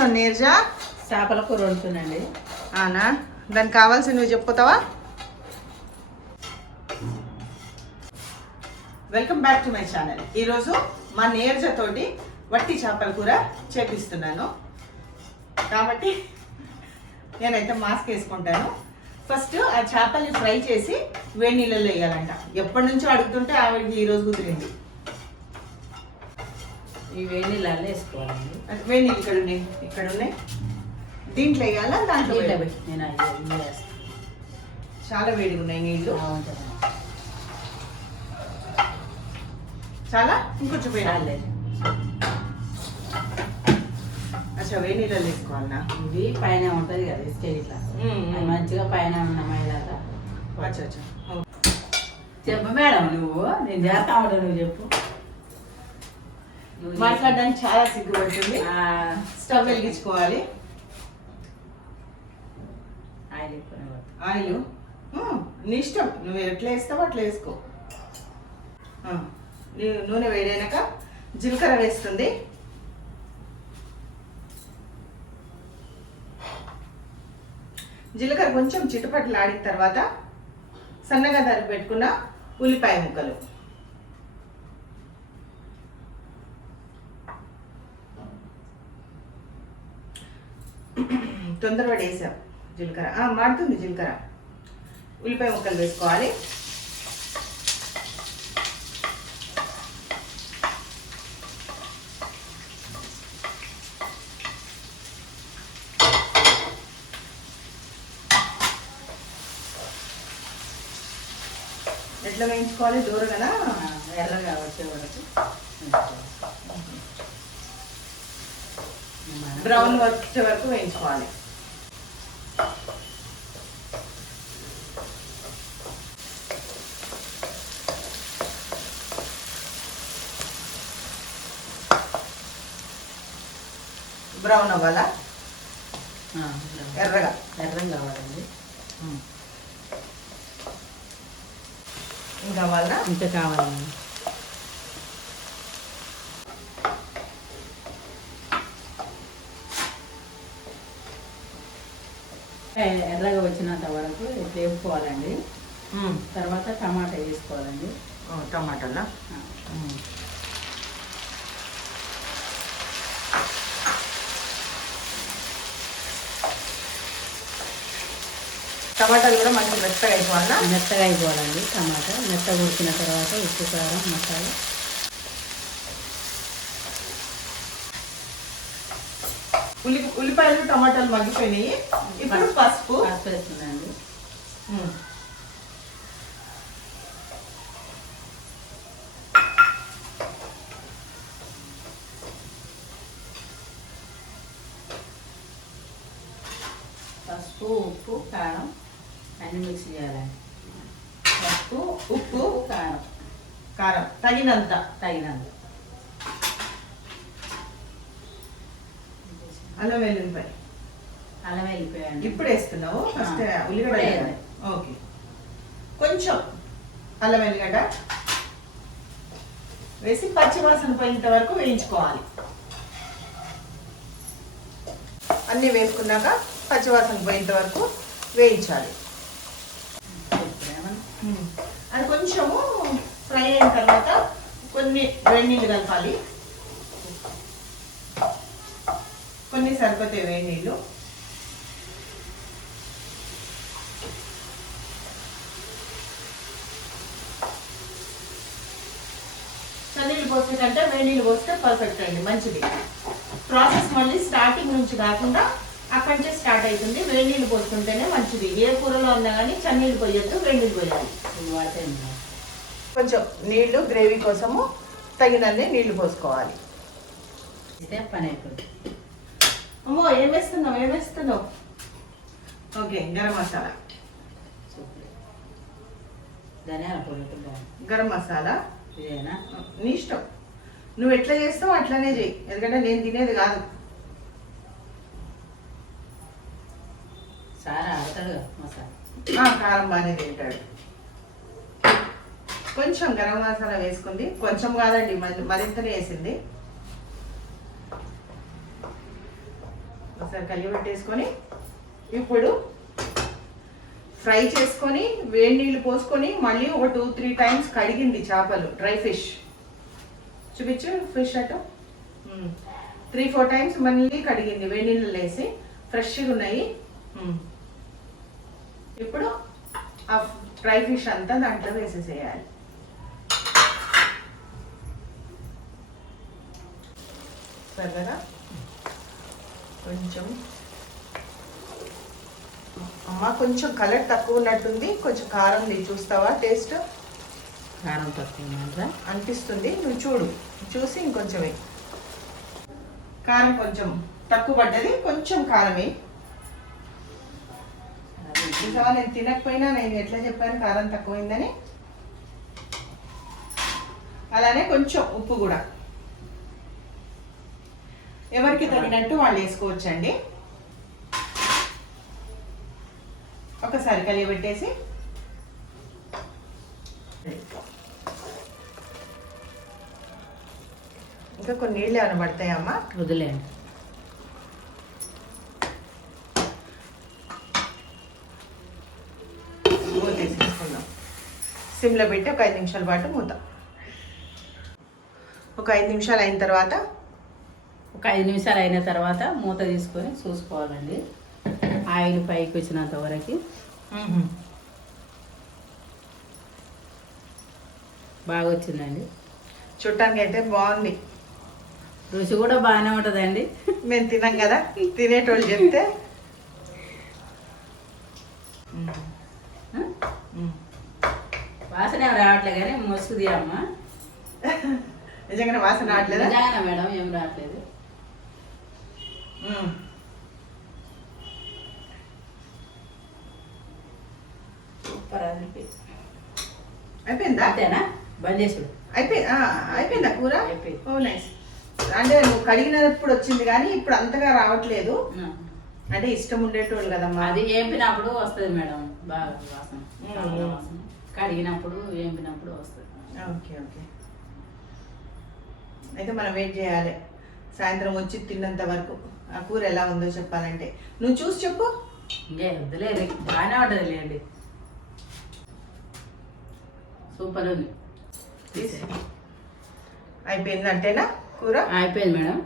చేస్తున్నావు నీర్జా? చేపల కూర వండుతుందండి అవునా? దానికి కావాల్సి నువ్వు చెప్పుతావా? Welcome back to my channel. ఈరోజు మా నీరజ తోటి వట్టి చేపల కూర చేపిస్తున్నాను. కాబట్టి నేనైతే మాస్క్ వేసుకుంటాను. ఫస్ట్ ఆ చేపల్ని ఫ్రై చేసి వేడి నీళ్ళల్లో వేయాలంట. ఎప్పటి నుంచో అడుగుతుంటే ఆవిడకి ఈరోజు కుదిరింది. ఈ నీళ్ళల్లో వేసుకోవాలండి. నీళ్ళు ఇక్కడ ఉన్నాయి ఇక్కడ ఉన్నాయి దీంట్లో వేయాలా? దాంట్లో నేను వేస్తాను. చాలా వేడిగా ఉన్నాయి నీళ్ళు బాగుంటుంది చాలా? ఇంకొంచెం వేయాలి? అచ్చా వేడి నీళ్ళలో వేసుకోవాలనా? ఇది పైన ఉంటుంది కదా ఇసుక ఇట్లా మంచిగా పైన ఉన్న మైదాగా అచ్చా అచ్చా. చెప్పు మేడం నువ్వు నేను చేస్తా ఉంటా నువ్వు చెప్పు. మాట్లాడడానికి చాలా సిగ్గుపడుతుంది. స్టవ్ వెలిగించుకోవాలి. ఆయిల్. నీ ఇష్టం. నువ్వు ఎట్లా వేస్తావో అట్లా వేసుకో. నూనె వేడైనాక జీలకర్ర వేస్తుంది. జీలకర్ర కొంచెం చిటపట్లు ఆడిన తర్వాత సన్నగా తరిగి పెట్టుకున్న ఉల్లిపాయ ముక్కలు. తొందరపడి వేసాం జీలకర్ర మాడుతుంది జీలకర్ర. ఉల్లిపాయ ముక్కలు వేసుకోవాలి. ఎట్లా వేయించుకోవాలి? దూరగానా? ఆ, ఎర్రగా వచ్చే వరకు బ్రౌన్ వచ్చే వరకు వేయించుకోవాలి. బ్రౌన్ అవ్వాలా? ఎర్రగా. ఎర్రగా కావాలండి. ఇంకా అవ్వాలా ఇంకా కావాలండి. ఎర్రగా వచ్చినంత వరకు వేపుకోవాలండి. తర్వాత టమాటా వేసుకోవాలండి. టమాటాలా? టమాటాలు కూడా మంచి మెత్తగా అయిపోవాలా? మెత్తగా అయిపోవాలండి టమాటా. మెత్తగా ఉడికిన తర్వాత ఉప్పు కారం మసాలా. ఉల్లి ఉల్లిపాయలు టమాటాలు మగ్గిపోయినాయి. ఇప్పుడు పసుపు. పసుపు. పసుపు ఉప్పు కారం. అన్ని మిక్స్ చేయాలండి పసుపు ఉప్పు కారం. కారం. తగినంత తగినంత. అల్లం వెల్లుల్లిపాయ. అల్లం వెళ్ళిపోయండి ఇప్పుడు వేస్తున్నావు? ఫస్ట్ ఉల్లిగడ్డ. ఓకే. కొంచెం అల్లం వెల్లిగడ్డ వేసి పచ్చి వాసన పోయేంత వరకు వేయించుకోవాలి. అన్నీ వేసుకున్నాక పచ్చి వాసన పోయేంత వరకు వేయించాలి. అది కొంచెము ఫ్రై అయిన తర్వాత కొన్ని వేడి నీళ్ళు కలపాలి. కొన్ని సరిపోతాయి వేడి నీళ్ళు చన్నీళ్ళు పోసే కంటే వేడి నీళ్ళు పోస్తే పర్ఫెక్ట్ అయింది మంచిది. ప్రాసెస్ మళ్ళీ స్టార్టింగ్ నుంచి కాకుండా అక్కడి నుంచే స్టార్ట్ అవుతుంది. వేడి నీళ్ళు పోసుకుంటేనే మంచిది. ఏ కూరలో ఉన్నా కానీ చన్నీళ్ళు పోయొద్దు వేడి నీళ్ళు పోయాలి. ఇది కొంచెం నీళ్ళు గ్రేవీ కోసము తగినన్ని నీళ్ళు పోసుకోవాలి. ఇస్తే పని అయిపోతుంది అమ్మో ఏం వేస్తున్నావు? ఏం వేస్తున్నావు? ఓకే గరం మసాలా. సూపర్ ధనియాల పొడి? గరం మసాలా. ఇదేనా? నీ ఇష్టం. నువ్వు ఎట్లా చేస్తావు అట్లానే చెయ్యి ఎందుకంటే నేను తినేది కాదు. సారా మసాలా. కారం బాగానే తింటాడు. కొంచెం గరం మసాలా వేసుకుంది. కొంచెం కాదండి మరింతనే వేసింది. ఒకసారి కలిగి పెట్టేసుకొని ఇప్పుడు ఫ్రై చేసుకొని వేడి నీళ్ళు పోసుకొని మళ్ళీ ఒక టూ త్రీ టైమ్స్ కడిగింది చేపలు డ్రై ఫిష్. చూపించు ఫిష్ అటు. త్రీ ఫోర్ టైమ్స్ మళ్ళీ కడిగింది వేడి నీళ్ళు వేసి. ఫ్రెష్గా ఉన్నాయి. ఇప్పుడు ఆ డ్రై ఫిష్ అంతా దాంట్లో వేసేసేయాలి. సరేనా? కొంచెం. అమ్మ కొంచెం కలర్ తక్కువ ఉన్నట్టుంది. కొంచెం కారం చూస్తావా? టేస్ట్? కారం తక్కువ అనిపిస్తుంది. నువ్వు చూడు. చూసి ఇంకొంచెం వేయి. కారం కొంచెం తక్కువ పడ్డది. కొంచెం కారమే. చూసావా? నేను తినకపోయినా నేను ఎట్లా చెప్పాను? కారం తక్కువైందని. అలానే కొంచెం ఉప్పు కూడా. ఎవరికి తగినట్టు వాళ్ళు వేసుకోవచ్చండి. ఒకసారి కలియబెట్టేసి. ఇంకా కొన్ని నీళ్ళు ఏమైనా పడతాయమ్మా వదిలేండి మూత వేసేసుకుందాం సిమ్లో పెట్టి ఒక ఐదు నిమిషాల పాటు మూత. ఒక ఐదు నిమిషాలు అయిన తర్వాత ఒక ఐదు నిమిషాలు అయిన తర్వాత మూత తీసుకొని చూసుకోవాలండి. ఆయిల్ పైకి వచ్చినంత వరకు. బాగా వచ్చిందండి. చూడటానికి అయితే బాగుంది. రుచి కూడా బాగానే ఉంటుందండి. మేము తినాం కదా తినేటోళ్ళు చెప్తే. వాసన ఏం రావట్లే కానీ మస్తుది అమ్మ. నిజంగానే వాసన రావట్లేదా? నిజంగానే మేడం ఏం రావట్లేదు. మ్మ్. సూపర్ అది అయిపోయిందా. అంతేనా? బంద్ చేసుడు. అయిపోయి అయిపోయిందా కూర? అయిపోయింది. Oh nice. అంటే నువ్వు కడిగినప్పుడు వచ్చింది కానీ ఇప్పుడు అంతగా రావట్లేదు. అంటే ఇష్టం ఉండేటోళ్ళు కదమ్మా. అది ఏంపినప్పుడు వస్తుంది మేడం బాగా వాసన. కడిగినప్పుడు ఏంపినప్పుడు వస్తుంది. Okay okay. అయితే మనం వెయిట్ చేయాలి. సాయంత్రం వచ్చి తిన్నంత వరకు ఆ కూర ఎలా ఉందో చెప్పాలంటే. నువ్వు చూసి చెప్పు. ఇంకే వద్దులేదు బాగానే ఉంటుంది లేండి. సూపర్ ఉంది. అయిపోయింది అంటేనా కూర? అయిపోయింది మేడం.